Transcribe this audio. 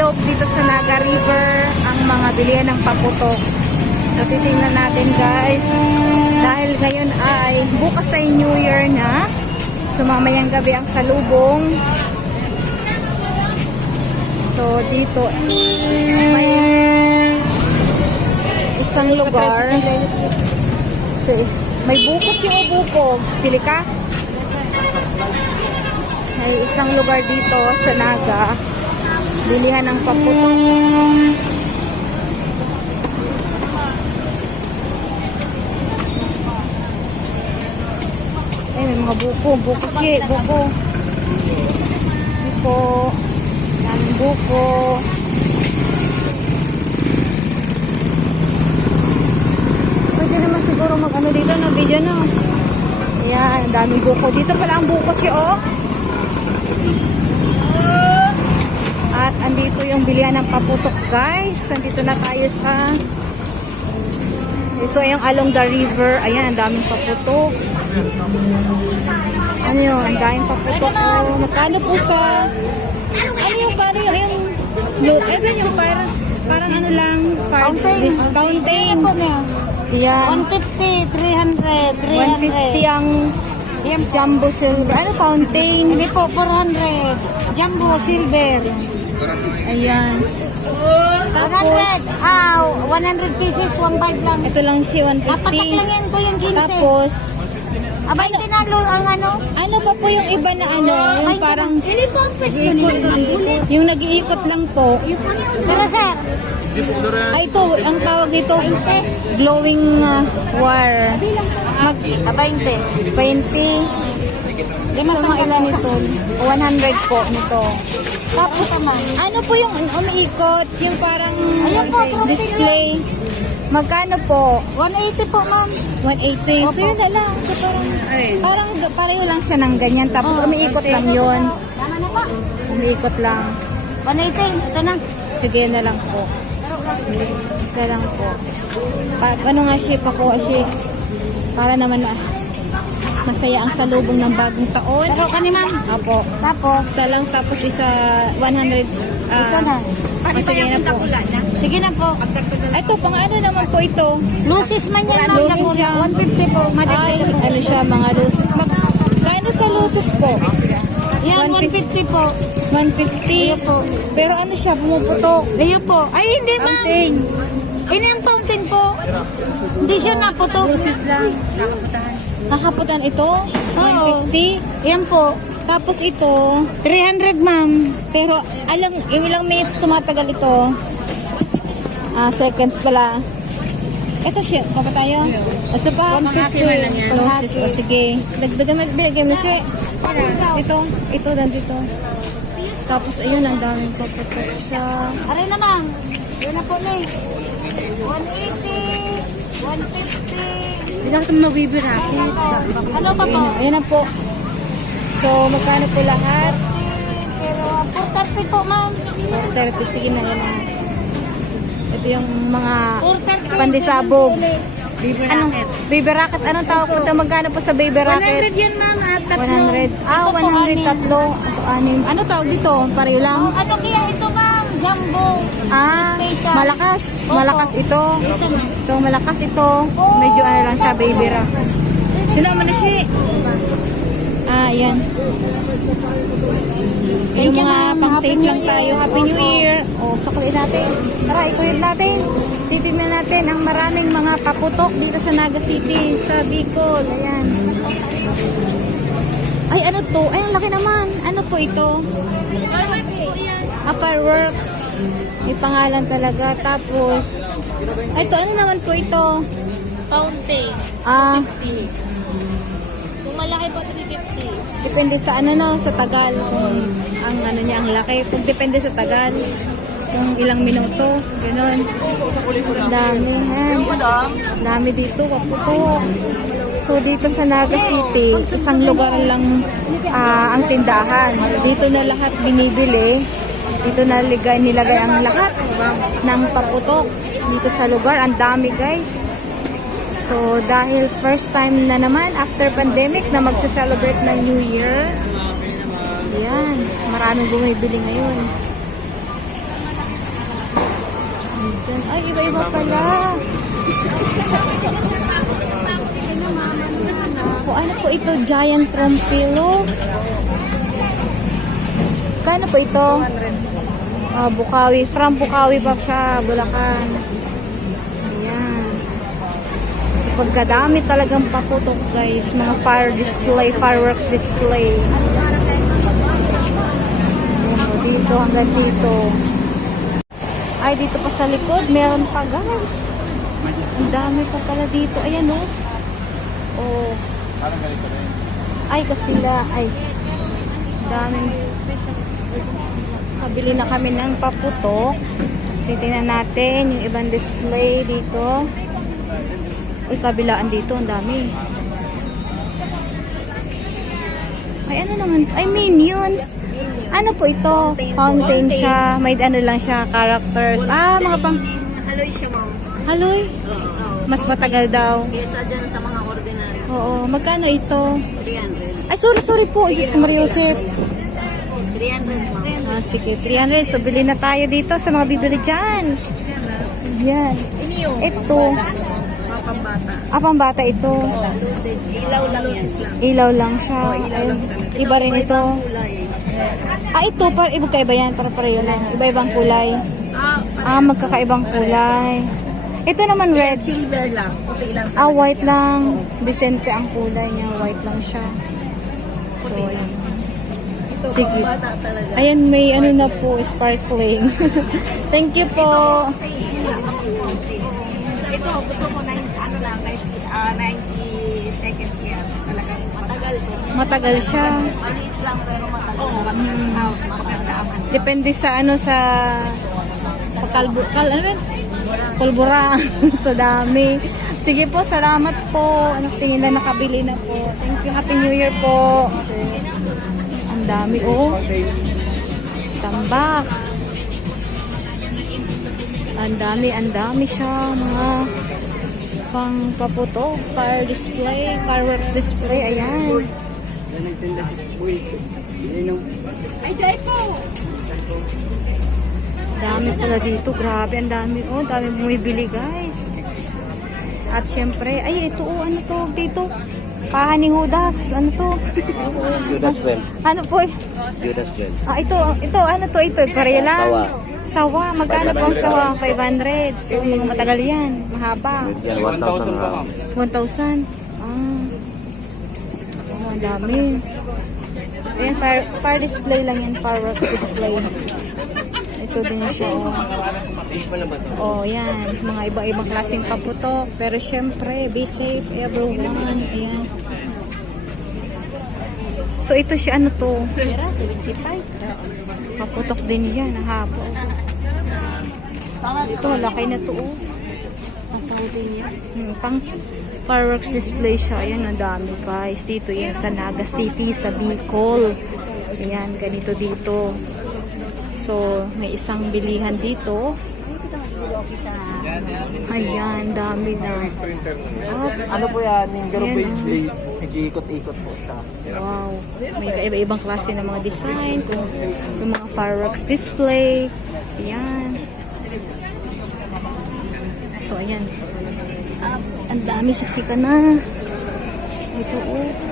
ilog dito sa Naga River ang mga bilihan ng paputok. So titingnan natin guys, dahil ngayon ay bukas ay New Year na, so mamayang gabi ang salubong. So dito may isang lugar, so, may bukos yung buko, pili ka. May isang lugar dito sa Naga, bilihan ng paputok. Eh, may mga buko siya, buko. Daming buko. Pwede naman siguro mag-ano dito na video, no? Ayan, daming buko. Dito pala ang buko siya, oh. At andito yung bilihan ng paputok guys. Andito na tayo sa ito yung along the river. Ayan, ang daming paputok. Ano yun? Ang daming paputok. Oh, magkano po sa ano yung parang yung parang ano lang this fountain. Ayan. 150, 300, 150 ang jumbo silver. Ano fountain? Hindi po, 400. Jumbo silver. Ayan. Tapos 100 pieces, 1.5 lang. ito lang siya, 150. Napasaklangin ko yung 15. Tapos, Abay, tinalo ang ano? ano pa po yung iba na ano, yung parang yung nag-iikot lang po. Pero sir, Ay, ito, ang tawag dito, glowing wire. Mag 20. 20. So, mga ilan nito? 100 po nito. Tapos, ano po yung umiikot? Yung parang Ayan po, display. Magkano po? 180 po, ma'am. 180. So, yun na lang. So, parang pareho lang siya ng ganyan. Tapos, umiikot lang yun. Tama na po. Umiikot lang. 180, ito na. Sige na lang po. Isa lang po. Ano nga siya, pakuha siya. Para naman masaya ang salubong ng bagong taon. Pero ka ni ma'am. Apo. Tapos, Isa lang, tapos isa 100. ito na. Sige na po. Sige na po. Ito, pang ano naman po ito? Lucis man yan, ma'am. Lucis siya. 150 po. Ay, ano siya, mga luces. Kano sa luces po? Yan, 150 po. 150. po. Pero ano siya, pumuputok. Ayun po. Ay, hindi ma'am. Fountain. Ini yung fountain po. Hindi siya naputok. Luces lang. Kakaputan ito? 150. Yan po. Tapos ito, 300 ma'am. pero ilang minutes tumatagal ito? Seconds pala. Ito siya, kapa tayo? Asa pa? 150. Closes. O sige. Dagdagan binigay mo siya. Ito nandito. Tapos ayun, ang daming paputok sa... Aray na ma'am. Yun na po na eh. 180. 150. Hindi lang ito mabibira. Ano pa po? Ayan na po. So, magkano po lahat? Pero 430 po ma'am. 30. Sige na yun. Ito yung mga 430. pandisabog. Anong baby rocket? Anong tawag po ito? Magkano po sa baby rocket? 100 yan ma'am. At tatlo. 100. Ito po, 100 tatlo. Ito, anim. Ano tawag dito? Pareho lang? Ano kaya ito ma'am? Jumbo. Special. Malakas. Opo. Malakas ito. Ito ma'am. Ito, malakas ito. Medyo ano lang siya, baby rocket. Ito naman na siya. Yan. Yung mga pang-safe lang tayo. Happy New Year. Sukuin natin. Tara, ikulit natin. Titignan natin ang maraming mga paputok dito sa Naga City, sa Bicol. Ayan. Ay, ano to? Ay, ang laki naman. Ano po ito? Fireworks. May pangalan talaga. Tapos, ay, ito, ano naman po ito? Fountain. Kung malaki po 350. Depende sa ano no, sa tagal. Kung ang ano niya, ang laki. Kung depende sa tagal. Kung ilang minuto. Ganon. Dami. Dami dito. Kaputok. So, dito sa Naga City, isang lugar lang ang tindahan. Dito na lahat binibili. Dito na nilagay ang lahat ng paputok. Dito sa lugar. Ang dami guys. So, dahil first time na naman after pandemic na magsa-celebrate ng New Year. Ayan, maraming bumibili ngayon. Diyan. Ay, iba-iba pala. O, ano po ito? Giant Trompilo. Kano po ito? Bukawi. From Bukawi pa siya. Bulacan. Ayan. So, pagkadami talagang paputok, guys. Mga fire display, fireworks display. Ayan, dito hanggang dito. Ay, dito pa sa likod, meron pa, guys. Ang dami pa pala dito. Ayan, oh. Oh. Ay, kasila. Ay, daming. Kabili na kami ng paputok. Titingnan natin yung ibang display dito. Uy, kabilaan dito. Ang dami. Ay, ano naman? Ay, Minions. Ano po ito? Fountain siya. May ano lang siya, characters. Ah, mga pang... Haloy siya, ma'am. Haloy? Mas matagal daw. Kesa dyan sa mga ordinary. Oo. Magkano ito? 300. Ay, sorry po. Diyos ko, Mariosep. 300, ma'am. Ah, sige, 300. So, bili na tayo dito sa mga bibili dyan. Yan. Ito. Pambata. Ah, pambata ito. Luces. Ilaw lang yan. Ilaw lang siya. Ayun. Iba rin ito. Kulay. Ah, ito. Iba yan. Para-pareho lang. Iba-ibang kulay. Ah, magkakaibang kulay. Ito naman red. Silver lang. Puti lang. Ah, white lang. Decente ang kulay niya. White lang siya. So, ayan. Sige. Pambata talaga. Ayan, may ano na po, sparkling. Thank you po. Ito, gusto ko na ano lang, 90 seconds yan. Talagang matagal. Matagal siya. Maliit lang pero matagal. Oo, Depende sa ano sa ano yun? Pulbura. Sa dami. Sige po, salamat po. Ano tingin na nakabili na po. Thank you. Happy New Year po. Ang dami oh. Tambak. Ang dami siya. Mga pang paputok, fire display, fireworks display. Ayan. Ay, dahil po! Dami pala dito. Grabe, ang dami. Oh, dami bumibili, guys. At syempre, ay, ito, oh, ano to dito? Paha ni Judas. Ano to? Judas Well. Ano po? Judas Well. Ah, ito, ano to? Ito, pareha lang. Sawa. Magkano po ang sawa? 500. So, mga matagal yan. Mahaba. Yan, 1,000 round. 1,000. Ah. Oh, ang dami. Ayan, fire display lang yan. Fireworks display. Ito din siya. Oh, yan. Mga iba-ibang klaseng paputok. Pero syempre, be safe everyone. Ayan. So, ito siya, ano to? Paputok din yan. Habo. Ito, laki na to. Oh. Pang fireworks display siya. Ayan, ang dami guys. Dito yan sa Naga City, sa Bicol. Ayan, ganito dito. So, may isang bilihan dito. Ayan, dami na. Oops. Ano po yan? Yung Ayan, nag-iikot-ikot po. wow. May kaiba-ibang klase ng mga design. Yung mga fireworks display. Ayan. So, ayan. Ang dami, siksika na. Ito, oh.